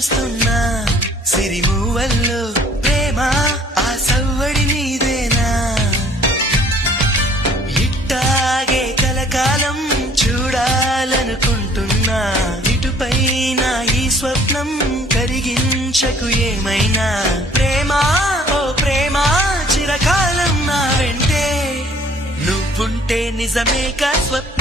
చూస్తున్నా సిరిమూవల్లో ప్రేమ ఆ సవ్వడి నీదేనా ఇట్టాగే కలకాలం చూడాలనుకుంటున్నా ఇటుపైన ఈ స్వప్నం కరిగించకు ఏమైనా ప్రేమ ఓ ప్రేమ చిరకాలం నా వెంటే నువ్వుంటే నిజమేగా స్వప్నం